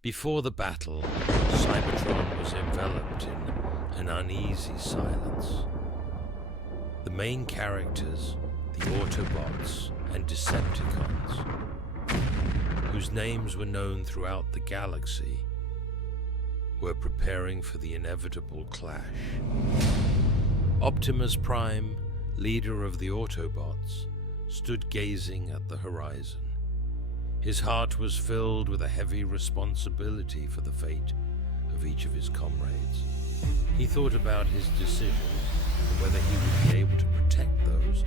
Before the battle, Cybertron was enveloped in an uneasy silence. The main characters, the Autobots and Decepticons, whose names were known throughout the galaxy, were preparing for the inevitable clash. Optimus Prime, leader of the Autobots, stood gazing at the horizon. His heart was filled with a heavy responsibility for the fate of each of his comrades. He thought about his decision and whether he would be able to protect those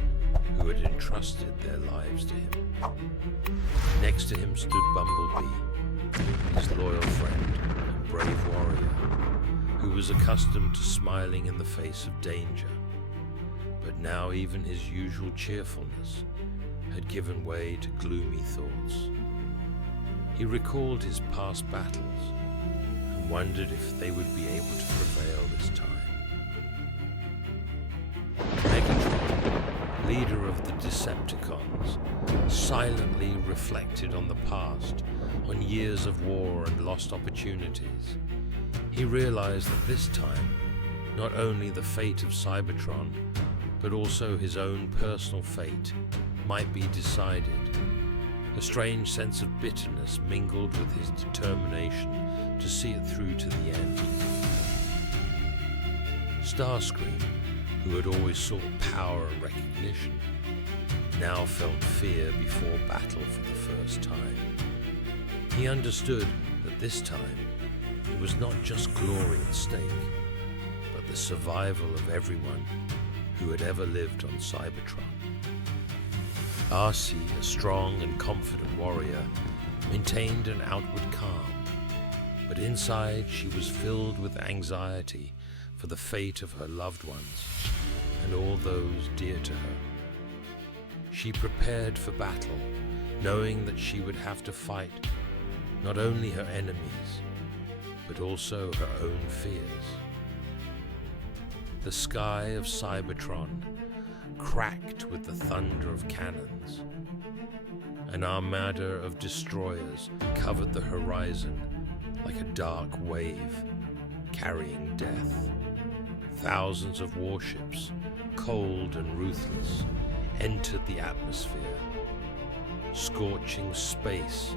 who had entrusted their lives to him. Next to him stood Bumblebee, his loyal friend and brave warrior, who was accustomed to smiling in the face of danger. But now even his usual cheerfulness had given way to gloomy thoughts. He recalled his past battles and wondered if they would be able to prevail this time. Megatron, leader of the Decepticons, silently reflected on the past, on years of war and lost opportunities. He realized that this time, not only the fate of Cybertron, but also his own personal fate might be decided. A strange sense of bitterness mingled with his determination to see it through to the end. Starscream, who had always sought power and recognition, now felt fear before battle for the first time. He understood that this time it was not just glory at stake, but the survival of everyone who had ever lived on Cybertron. Arcee, a strong and confident warrior, maintained an outward calm, but inside she was filled with anxiety for the fate of her loved ones and all those dear to her. She prepared for battle, knowing that she would have to fight not only her enemies, but also her own fears. The sky of Cybertron cracked with the thunder of cannons. An armada of destroyers covered the horizon like a dark wave, carrying death. Thousands of warships, cold and ruthless, entered the atmosphere, scorching space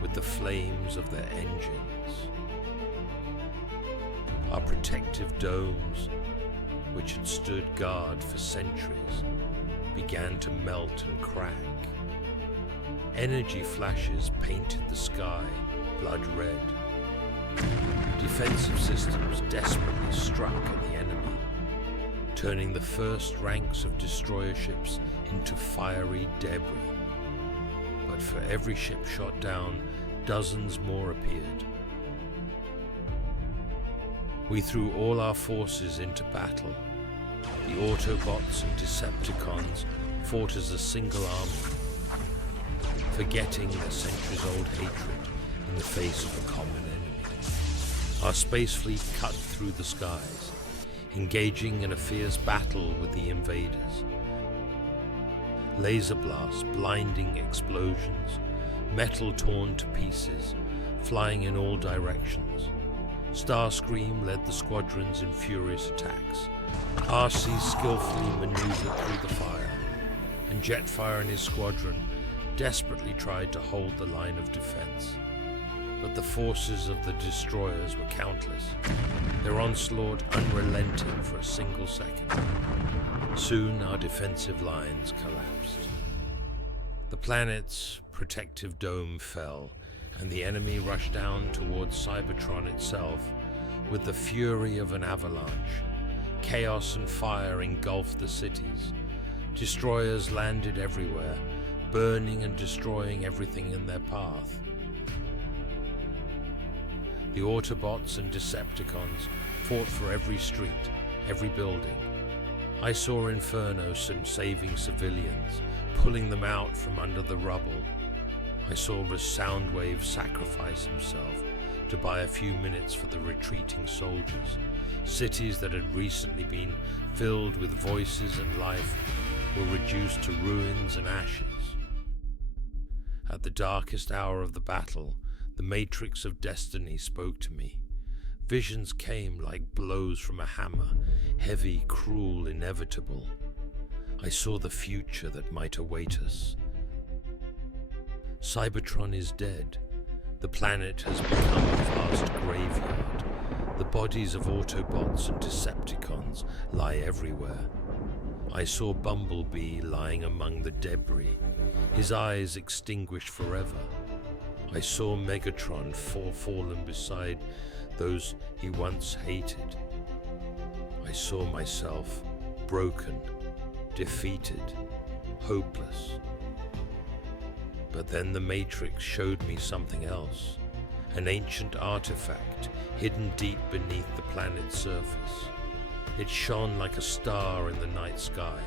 with the flames of their engines. Our protective domes, which had stood guard for centuries, began to melt and crack. Energy flashes painted the sky blood red. Defensive systems desperately struck at the enemy, turning the first ranks of destroyer ships into fiery debris. But for every ship shot down, dozens more appeared. We threw all our forces into battle. The Autobots and Decepticons fought as a single army, forgetting their centuries-old hatred in the face of a common enemy. Our space fleet cut through the skies, engaging in a fierce battle with the invaders. Laser blasts, blinding explosions, metal torn to pieces, flying in all directions. Starscream led the squadrons in furious attacks. Arcee skillfully maneuvered through the fire, and Jetfire and his squadron desperately tried to hold the line of defense. But the forces of the destroyers were countless, their onslaught unrelenting for a single second. Soon our defensive lines collapsed. The planet's protective dome fell, and the enemy rushed down towards Cybertron itself with the fury of an avalanche. Chaos and fire engulfed the cities. Destroyers landed everywhere, burning and destroying everything in their path. The Autobots and Decepticons fought for every street, every building. I saw Inferno saving civilians, pulling them out from under the rubble. I saw Soundwave sacrifice himself to buy a few minutes for the retreating soldiers. Cities that had recently been filled with voices and life were reduced to ruins and ashes. At the darkest hour of the battle, The matrix of destiny spoke to me. Visions came like blows from a hammer, heavy, cruel, inevitable. I saw the future that might await us. Cybertron is dead. The planet has become a vast graveyard. The bodies of Autobots and Decepticons lie everywhere. I saw Bumblebee lying among the debris, his eyes extinguished forever. I saw Megatron fallen beside those he once hated. I saw myself broken, defeated, hopeless. But then the Matrix showed me something else, an ancient artifact hidden deep beneath the planet's surface. It shone like a star in the night sky.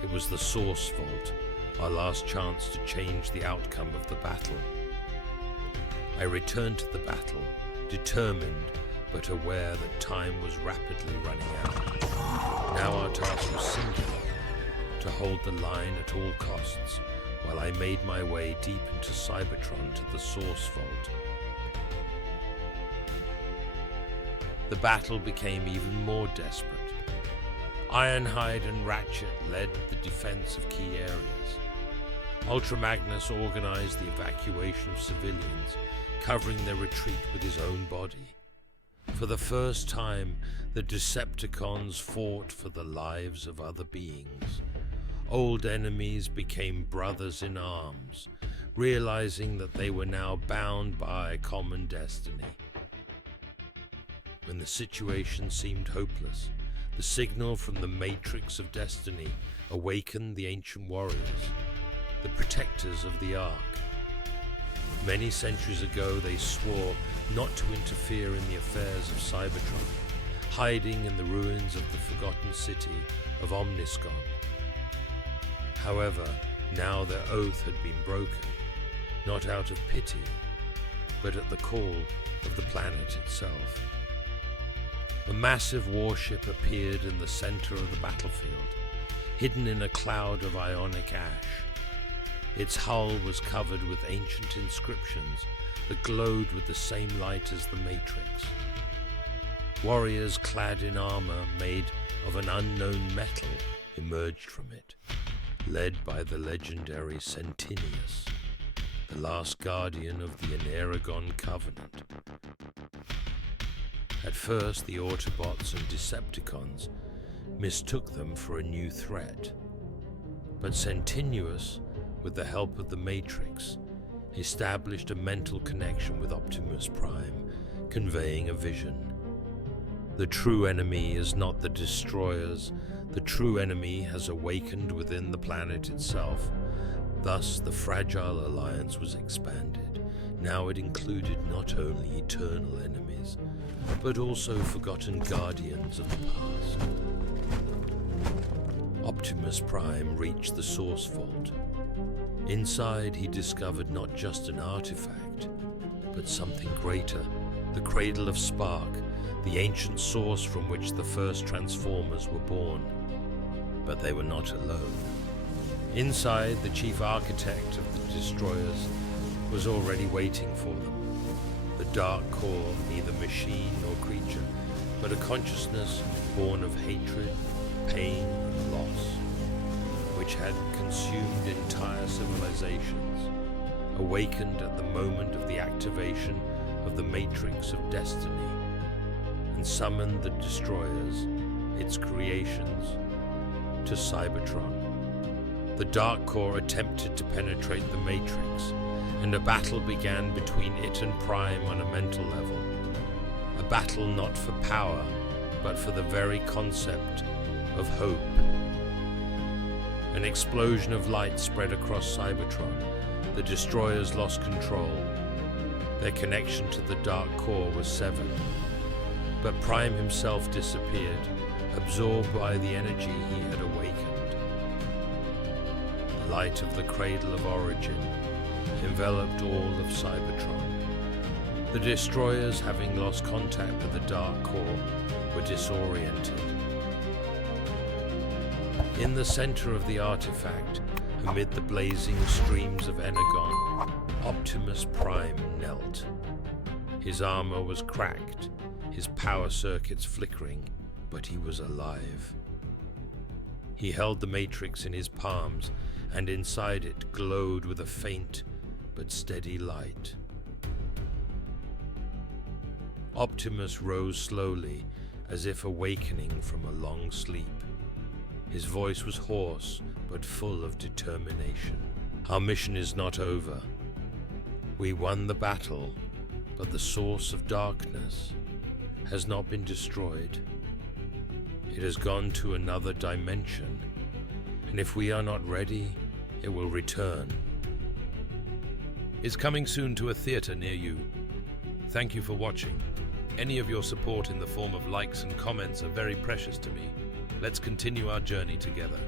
It was the Source Vault, our last chance to change the outcome of the battle. I returned to the battle, determined but aware that time was rapidly running out. Now our task was singular, to hold the line at all costs, while I made my way deep into Cybertron to the Source Vault. The battle became even more desperate. Ironhide and Ratchet led the defense of key areas. Ultra Magnus organized the evacuation of civilians, covering their retreat with his own body. For the first time, the Decepticons fought for the lives of other beings. Old enemies became brothers in arms, realizing that they were now bound by a common destiny. When the situation seemed hopeless, the signal from the Matrix of Destiny awakened the ancient warriors, the protectors of the Ark. Many centuries ago, they swore not to interfere in the affairs of Cybertron, hiding in the ruins of the forgotten city of Omniscon. However, now their oath had been broken, not out of pity, but at the call of the planet itself. A massive warship appeared in the center of the battlefield, hidden in a cloud of ionic ash. Its hull was covered with ancient inscriptions that glowed with the same light as the Matrix. Warriors clad in armor made of an unknown metal emerged from it, led by the legendary Centinius, the last guardian of the Energon Covenant. At first, the Autobots and Decepticons mistook them for a new threat, but Centinius, with the help of the Matrix, established a mental connection with Optimus Prime, conveying a vision. The true enemy is not the destroyers. The true enemy has awakened within the planet itself. Thus, the fragile alliance was expanded. Now it included not only eternal enemies, but also forgotten guardians of the past. Optimus Prime reached the Source Vault. Inside, he discovered not just an artifact, but something greater, the Cradle of Spark, the ancient source from which the first Transformers were born. But they were not alone. Inside, the chief architect of the destroyers was already waiting for them. The Dark Core, neither machine nor creature, but a consciousness born of hatred, pain, and loss, which had consumed entire civilizations, awakened at the moment of the activation of the Matrix of Destiny, and summoned the destroyers, its creations, to Cybertron. The Dark Core attempted to penetrate the Matrix, and a battle began between it and Prime on a mental level. A battle not for power, but for the very concept of hope. An explosion of light spread across Cybertron. The destroyers lost control. Their connection to the Dark Core was severed. But Prime himself disappeared, absorbed by the energy he had awakened. The light of the Cradle of Origin enveloped all of Cybertron. The destroyers, having lost contact with the Dark Core, were disoriented. In the center of the artifact, amid the blazing streams of Energon, Optimus Prime knelt. His armor was cracked, his power circuits flickering, but he was alive. He held the Matrix in his palms, and inside it glowed with a faint but steady light. Optimus rose slowly, as if awakening from a long sleep. His voice was hoarse, but full of determination. Our mission is not over. We won the battle, but the source of darkness has not been destroyed. It has gone to another dimension, and if we are not ready, it will return. It's coming soon to a theater near you. Thank you for watching. Any of your support in the form of likes and comments are very precious to me. Let's continue our journey together.